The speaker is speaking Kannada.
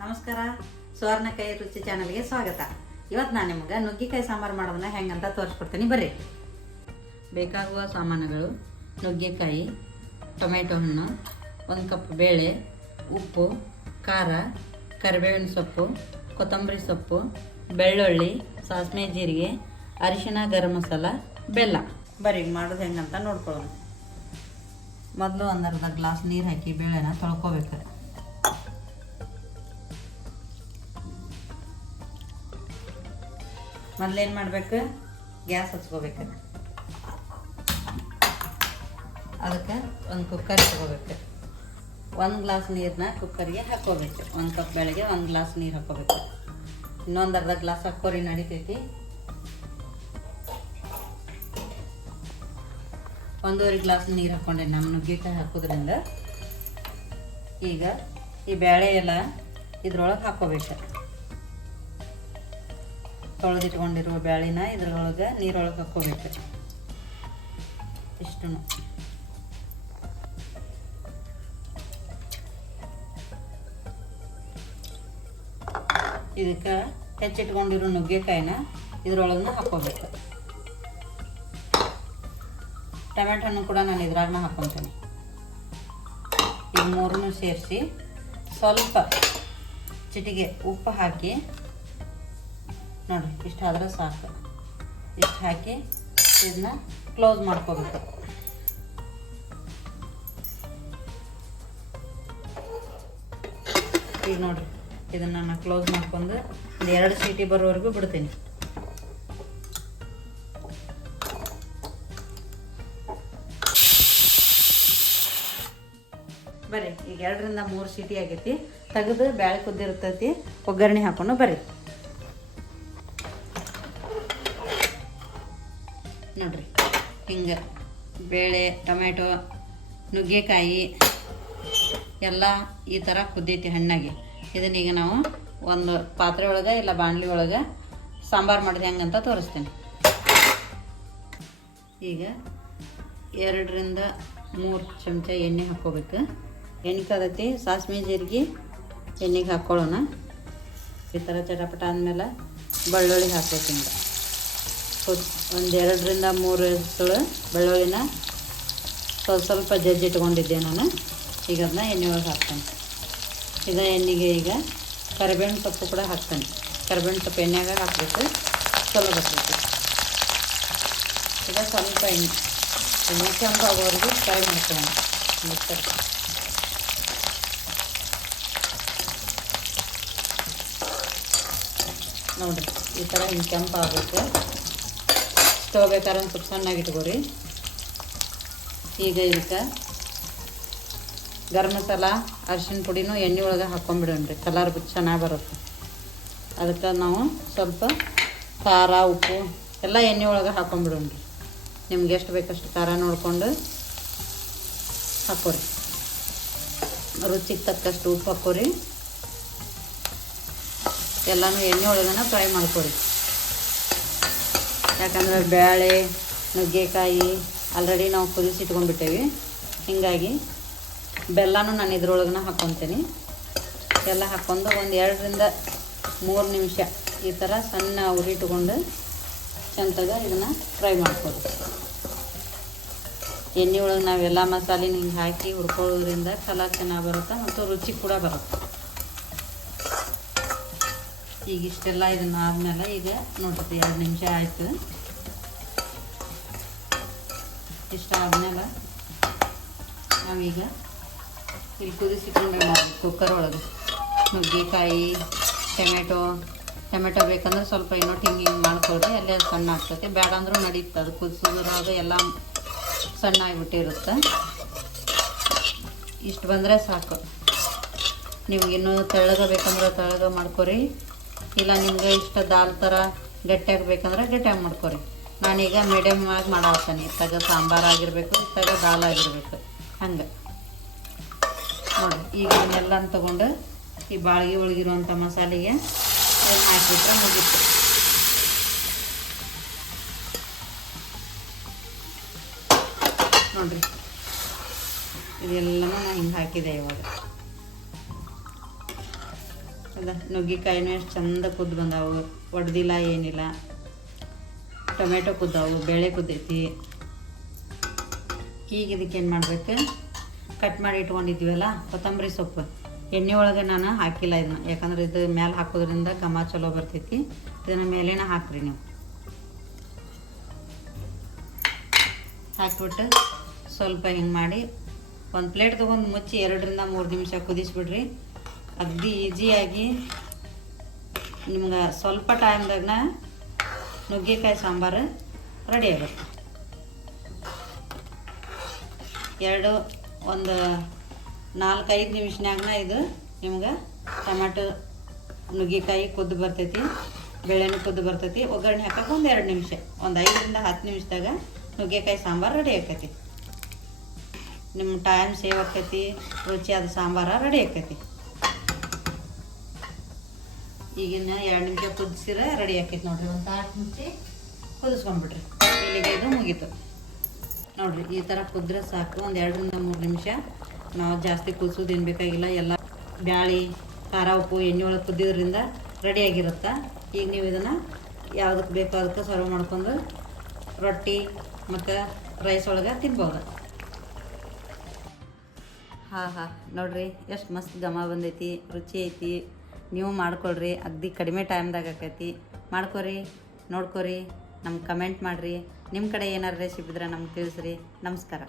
ನಮಸ್ಕಾರ. ಸುವರ್ಣಕಾಯಿ ರುಚಿ ಚಾನಲ್ಗೆ ಸ್ವಾಗತ. ಇವತ್ತು ನಾನು ನಿಮ್ಗೆ ನುಗ್ಗಿಕಾಯಿ ಸಾಂಬಾರು ಮಾಡೋದನ್ನ ಹೆಂಗಂತ ತೋರಿಸ್ಕೊಡ್ತೀನಿ ಬರ್ರಿ. ಬೇಕಾಗುವ ಸಾಮಾನುಗಳು, ನುಗ್ಗೆಕಾಯಿ, ಟೊಮೆಟೊ ಹಣ್ಣು, ಒಂದು ಕಪ್ ಬೇಳೆ, ಉಪ್ಪು, ಖಾರ, ಕರಿಬೇವಿನ ಸೊಪ್ಪು, ಕೊತ್ತಂಬರಿ ಸೊಪ್ಪು, ಬೆಳ್ಳುಳ್ಳಿ ಸಾಸಿವೆ ಜೀರಿಗೆ ಅರಿಶಿನ ಗರಂ ಮಸಾಲ, ಬೆಲ್ಲ. ಬರ್ರಿ ಮಾಡೋದು ಹೆಂಗಂತ ನೋಡ್ಕೊಳ್ಳೋಣ. ಮೊದಲು ಒಂದರ್ಧ ಗ್ಲಾಸ್ ನೀರು ಹಾಕಿ ಬೇಳೆನ ತೊಳ್ಕೊಬೇಕು. ಮೊದ್ಲೇನು ಮಾಡ್ಬೇಕು? ಗ್ಯಾಸ್ ಹಚ್ಕೋಬೇಕು ಅದಕ್ಕೆ ಒಂದು ಕುಕ್ಕರ್ ತಗೋಬೇಕು. ಒಂದು ಗ್ಲಾಸ್ ನೀರನ್ನ ಕುಕ್ಕರ್ಗೆ ಹಾಕೋಬೇಕು ಒಂದು ಕಪ್ ಬೆಳಗ್ಗೆ ಒಂದು ಗ್ಲಾಸ್ ನೀರು ಹಾಕೋಬೇಕು ಇನ್ನೊಂದು ಅರ್ಧ ಗ್ಲಾಸ್ ಹಾಕೋರಿ ನಡಿತೈತಿ. ಒಂದೂವರೆ ಗ್ಲಾಸ್ ನೀರು ಹಾಕ್ಕೊಂಡೆ, ನಮ್ಮ ನುಗ್ಗಿಕಾಯಿ ಹಾಕೋದ್ರಿಂದ ಈಗ ಈ ಬೇಳೆ ಎಲ್ಲ ಇದ್ರೊಳಗೆ ಹಾಕೋಬೇಕು ತೊಳೆದಿಟ್ಕೊಂಡಿರುವ ಬ್ಯಾಳಿನ ಇದ್ರೊಳಗೆ ನೀರೊಳಗೆ ಹಾಕ್ಕೋಬೇಕು. ಇಷ್ಟು ಇದಕ್ಕೆ ಹೆಚ್ಚಿಟ್ಕೊಂಡಿರೋ ನುಗ್ಗೆಕಾಯಿನ ಇದ್ರೊಳಗೆ ಹಾಕ್ಕೋಬೇಕು. ಟೊಮೆಟೊ ಹಣ್ಣು ಕೂಡ ನಾನು ಇದ್ರಾಗನ ಹಾಕ್ಕೊತೀನಿ. ಈ ಮೂರನ್ನು ಸೇರಿಸಿ ಸ್ವಲ್ಪ ಚಿಟಿಗೆ ಉಪ್ಪು ಹಾಕಿ ನೋಡಿ, ಇಷ್ಟು ಆದರೆ ಸಾಕು. ಇಷ್ಟು ಹಾಕಿ ಇದನ್ನ ಕ್ಲೋಸ್ ಮಾಡ್ಕೋಬೇಕು. ಈಗ ನೋಡಿರಿ ಇದನ್ನ ನಾನು ಕ್ಲೋಸ್ ಮಾಡ್ಕೊಂಡು ಒಂದು ಎರಡು ಸೀಟಿ ಬರೋವರೆಗೂ ಬಿಡ್ತೀನಿ. ಬರ್ರಿ, ಈಗ ಎರಡರಿಂದ ಮೂರು ಸೀಟಿ ಆಗೈತಿ. ತೆಗೆದು ಬ್ಯಾಳೆ ಕುದ್ದಿರ್ತೈತಿ, ಒಗ್ಗರಣೆ ಹಾಕೊಂಡು ಬರ್ರಿ. ನೋಡ್ರಿ. ಹಿಂಗೆ ಬೇಳೆ ಟೊಮೆಟೊ ನುಗ್ಗೆಕಾಯಿ ಎಲ್ಲ ಈ ಥರ ಕುದ್ದೈತಿ ಹಣ್ಣಾಗಿ. ಇದನ್ನೀಗ ನಾವು ಒಂದು ಪಾತ್ರೆ ಒಳಗೆ ಇಲ್ಲ ಬಾಣಲಿ ಒಳಗೆ ಸಾಂಬಾರು ಮಾಡಿದೆ ಹೆಂಗಂತ ತೋರಿಸ್ತೀನಿ. ಈಗ ಎರಡರಿಂದ ಮೂರು ಚಮಚ ಎಣ್ಣೆ ಹಾಕ್ಕೋಬೇಕು. ಎಣ್ಣೆ ಕದತಿ ಸಾಸಿವೆ ಜೀರಿಗೆ ಎಣ್ಣೆಗೆ ಹಾಕ್ಕೊಳ್ಳೋಣ. ಈ ಥರ ಚಟಪಟ ಆದಮೇಲೆ ಬೆಳ್ಳುಳ್ಳಿ ಹಾಕ್ಬೇಕು ಹಿಂಗೆ. ಒಂದು ಎರಡರಿಂದ ಮೂರು ಎಸಳು ಬೆಳ್ಳುಳ್ಳಿನ ಸ್ವಲ್ಪ ಸ್ವಲ್ಪ ಜಜ್ಜಿಟ್ಕೊಂಡಿದ್ದೆ ನಾನು. ಈಗ ಅದನ್ನ ಎಣ್ಣೆ ಒಳಗೆ ಹಾಕ್ತೇನೆ. ಇದ ಎಣ್ಣೆಗೆ ಈಗ ಕರಿಬೇವಿನ ಸೊಪ್ಪು ಕೂಡ ಹಾಕ್ತೇನೆ. ಕರಿಬೇವಿನ ಸೊಪ್ಪು ಎಣ್ಣೆಗೆ ಹಾಕಬೇಕು ಚಲೋ ಬರ್ತೈತಿ ಈಗ ಸ್ವಲ್ಪ ಎಣ್ಣೆ. ಎಣ್ಣೆ ಕೆಂಪು ಆಗೋವರೆಗೂ ಫ್ರೈ ಮಾಡ್ತೇನೆ ನೋಡಿ ಈ ಥರ ಹಿಂಗೆ ಕೆಂಪು ಆಗಬೇಕು ತೊಗೋಬೇಕಾದ್ರೆ ಒಂದು ಸ್ವಲ್ಪ ಸಣ್ಣಾಗಿ ಇಟ್ಕೋರಿ. ಈಗ ಇದಕ್ಕೆ ಗರಂ ಮಸಾಲ ಅರಿಶಿನ ಪುಡಿನೂ ಎಣ್ಣೆ ಒಳಗೆ ಹಾಕ್ಕೊಂಬಿಡೋಣ್ರಿ ಕಲರ್ ಚೆನ್ನಾಗಿ ಬರುತ್ತೆ. ಅದಕ್ಕೆ ನಾವು ಸ್ವಲ್ಪ ಖಾರ, ಉಪ್ಪು ಎಲ್ಲ ಎಣ್ಣೆ ಒಳಗೆ ಹಾಕ್ಕೊಂಬಿಡೋಣ್ರಿ ನಿಮ್ಗೆ ಎಷ್ಟು ಬೇಕಷ್ಟು ಖಾರ ನೋಡಿಕೊಂಡು ಹಾಕೋರಿ. ರುಚಿಗೆ ತಕ್ಕಷ್ಟು ಉಪ್ಪು ಹಾಕೋರಿ. ಎಲ್ಲನೂ ಎಣ್ಣೆ ಒಳಗನ ಫ್ರೈ ಮಾಡ್ಕೊರಿ. ಯಾಕಂದ್ರೆ ಬೇಳೆ ನುಗ್ಗೆಕಾಯಿ ಆಲ್ರೆಡಿ ನಾವು ಕುದಿಸಿ ಇಟ್ಕೊಂಡ್ಬಿಟ್ಟೇವೆ. ಹೀಗಾಗಿ ಬೆಲ್ಲನೂ ನಾನು ಇದ್ರೊಳಗನ ಹಾಕ್ಕೊತೀನಿ. ಎಲ್ಲ ಹಾಕ್ಕೊಂಡು ಒಂದು ಎರಡರಿಂದ ಮೂರು ನಿಮಿಷ ಈ ಥರ ಸಣ್ಣ ಉರಿ ಇಟ್ಕೊಂಡು ಚಂದಾಗ ಇದನ್ನು ಫ್ರೈ ಮಾಡ್ಕೊಳ್ಳಿ ಎಣ್ಣೆ ಒಳಗೆ ನಾವೆಲ್ಲ ಮಸಾಲೆ ಹಿಂಗೆ ಹಾಕಿ ಹುರ್ಕೊಳ್ಳೋದ್ರಿಂದ ಕಲರ್ ಚೆನ್ನಾಗಿ ಬರುತ್ತೆ ಮತ್ತು ರುಚಿ ಕೂಡ ಬರುತ್ತೆ. ಈಗ ಇಷ್ಟೆಲ್ಲ ಇದನ್ನ ಆದಮೇಲೆ ಈಗ ನೋಡ್ರಿ, ಎರಡು ನಿಮಿಷ ಆಯಿತು. ಇಷ್ಟ ಆದಮೇಲೆ ನಾವೀಗ ಇಲ್ಲಿ ಕುದಿಸಿಕೊಂಡೆ ಮಾಡಿ ಕುಕ್ಕರ್ ಒಳಗೆ. ನುಗ್ಗೆಕಾಯಿ, ಟೊಮೆಟೊ ಟೊಮೆಟೊ ಬೇಕಂದ್ರೆ ಸ್ವಲ್ಪ ಇನ್ನೂ ಹಿಂಗೆ ಹಿಂಗೆ ಮಾಡ್ಕೊಳ್ರಿ, ಅಲ್ಲೇ ಸಣ್ಣ ಆಗ್ತೈತೆ ಬೇಡ ಅಂದರೂ ನಡೀತದೆ, ಅದು ಕುದಿಸೋದ್ರಾಗ ಎಲ್ಲ ಸಣ್ಣ ಆಗಿಬಿಟ್ಟಿರುತ್ತೆ. ಇಷ್ಟು ಬಂದರೆ ಸಾಕು. ನಿಮ್ಗೆ ಇನ್ನೂ ತೆಳ್ಳಗೆ ಬೇಕಂದ್ರೆ ತೆಳ್ಳಗೆ ಮಾಡ್ಕೊರಿ. ಇಲ್ಲ, ನಿಮಗೆ ಇಷ್ಟ ದಾಲ್ ಥರ ಗಟ್ಟಿಯಾಗಿ ಬೇಕಂದ್ರೆ ಗಟ್ಟಿಯಾಗಿ ಮಾಡ್ಕೊರಿ. ನಾನೀಗ ಮೀಡಿಯಮ್ ಆಗಿ ಮಾಡಾಕ್ತಾನೆ. ಇತ್ತಾಗ ಸಾಂಬಾರು ಆಗಿರಬೇಕು ಇತ್ತಾಗ ದಾಲ್ ಆಗಿರಬೇಕು. ಹಂಗೆ. ನೋಡಿ, ಈಗ ಇದನ್ನೆಲ್ಲ ತಗೊಂಡು ಈ ಬಾಳಿಗೆ ಒಳಗಿರುವಂಥ ಮಸಾಲೆಗೆ ಹಾಕಿಬಿಟ್ರೆ ಮುಗೀತು. ನೋಡಿರಿ, ಇದೆಲ್ಲನೂ ನಾನು ಹಿಂಗೆ ಹಾಕಿದೆ ಇವಾಗ. ಅದ. ನುಗ್ಗಿಕಾಯಿನೂ ಎಷ್ಟು ಚಂದ ಕುದ್ದು ಬಂದಾವು. ಒಡ್ದಿಲ್ಲ, ಏನಿಲ್ಲ. ಟೊಮೆಟೊ ಕುದ್ದಾವು, ಬೇಳೆ ಕುದ್ದೈತಿ. ಈಗ ಇದಕ್ಕೆ ಏನು ಮಾಡ್ಬೇಕು? ಕಟ್ ಮಾಡಿ ಇಟ್ಕೊಂಡಿದ್ವಲ್ಲ ಕೊತ್ತಂಬರಿ ಸೊಪ್ಪು. ಎಣ್ಣೆ ಒಳಗೆ ನಾನು ಹಾಕಿಲ್ಲ ಇದನ್ನ. ಯಾಕಂದ್ರೆ ಇದು ಮೇಲೆ ಹಾಕೋದ್ರಿಂದ ಘಮ ಚಲೋ ಬರ್ತೈತಿ. ಇದನ್ನ ಮೇಲೇನ ಹಾಕ್ರಿ ನೀವು. ಹಾಕ್ಬಿಟ್ಟು ಸ್ವಲ್ಪ ಹಿಂಗೆ ಮಾಡಿ ಒಂದು ಪ್ಲೇಟ್ ತೊಗೊಂಡು ಮುಚ್ಚಿ ಎರಡರಿಂದ ಮೂರು ನಿಮಿಷ ಕುದಿಸ್ಬಿಡ್ರಿ. ಅಗ್ದಿ ಈಜಿಯಾಗಿ ನಿಮ್ಗೆ ಸ್ವಲ್ಪ ಟೈಮ್ದಾಗನ ನುಗ್ಗೆಕಾಯಿ ಸಾಂಬಾರು ರೆಡಿ ಆಗುತ್ತೆ. ಎರಡು, ಒಂದು, ನಾಲ್ಕೈದು ನಿಮಿಷನ್ಯಾಗನ ಇದು ನಿಮ್ಗೆ ಟೊಮೆಟೊ ನುಗ್ಗೆಕಾಯಿ ಕುದ್ದು ಬರ್ತೈತಿ, ಬೆಳೆನೂ ಕುದ್ದು ಬರ್ತೈತಿ, ಒಗ್ಗರಣೆ ಹಾಕಕ್ಕೆ ಒಂದು ಎರಡು ನಿಮಿಷ, ಒಂದು ಐದರಿಂದ ಹತ್ತು ನಿಮಿಷದಾಗ ನುಗ್ಗೆಕಾಯಿ ಸಾಂಬಾರು ರೆಡಿ ಆಕೈತಿ. ನಿಮ್ಮ ಟೈಮ್ ಸೇವ್ ಆಕೈತಿ, ರುಚಿಯಾದ ಸಾಂಬಾರು ರೆಡಿ ಆಕೈತಿ. ಈಗಿನ ಎರಡು ನಿಮಿಷ ಕುದಿಸಿರ ರೆಡಿ ಆಕೈತಿ ನೋಡ್ರಿ. ಒಂದು ತಾಟ್ ಮುಚ್ಚಿ ಕುದಿಸ್ಕೊಂಡ್ಬಿಟ್ರಿ. ಇಲ್ಲಿಗೆ ಇದು ಮುಗೀತು. ನೋಡ್ರಿ, ಈ ಥರ ಕುದ್ರೆ ಸಾಕು. ಒಂದು ಎರಡರಿಂದ ಮೂರು ನಿಮಿಷ. ನಾವು ಜಾಸ್ತಿ ಕುದಿಸೋದೇನು ಬೇಕಾಗಿಲ್ಲ. ಎಲ್ಲ ಬ್ಯಾಳಿ, ಖಾರ, ಉಪ್ಪು, ಎಣ್ಣೆ ಒಳಗೆ ಕುದ್ದಿದ್ರಿಂದ ರೆಡಿಯಾಗಿರುತ್ತೆ ಈಗ ನೀವು ಇದನ್ನು ಯಾವುದಕ್ಕೆ ಬೇಕೋ ಅದಕ್ಕೆ ಸರ್ವ್ ಮಾಡ್ಕೊಂಡು ರೊಟ್ಟಿ ಮತ್ತು ರೈಸ್ ಒಳಗೆ ತಿನ್ಬೋದು. ಹಾಂ ಹಾಂ. ನೋಡ್ರಿ, ಎಷ್ಟು ಮಸ್ತ್ ಘಮ ಬಂದೈತಿ, ರುಚಿ ಐತಿ. ನೀವು ಮಾಡ್ಕೊಳ್ರಿ, ಅಗ್ದಿ ಕಡಿಮೆ ಟೈಮ್ದಾಗ ಆಕೈತಿ. ಮಾಡ್ಕೊರಿ, ನೋಡ್ಕೊರಿ ನಮ್ಗೆ ಕಮೆಂಟ್ ಮಾಡಿರಿ. ನಿಮ್ಮ ಕಡೆ ಏನಾರು ರೆಸಿಪಿ ಇದ್ರೆ ನಮ್ಗೆ ತಿಳಿಸ್ರಿ. ನಮಸ್ಕಾರ.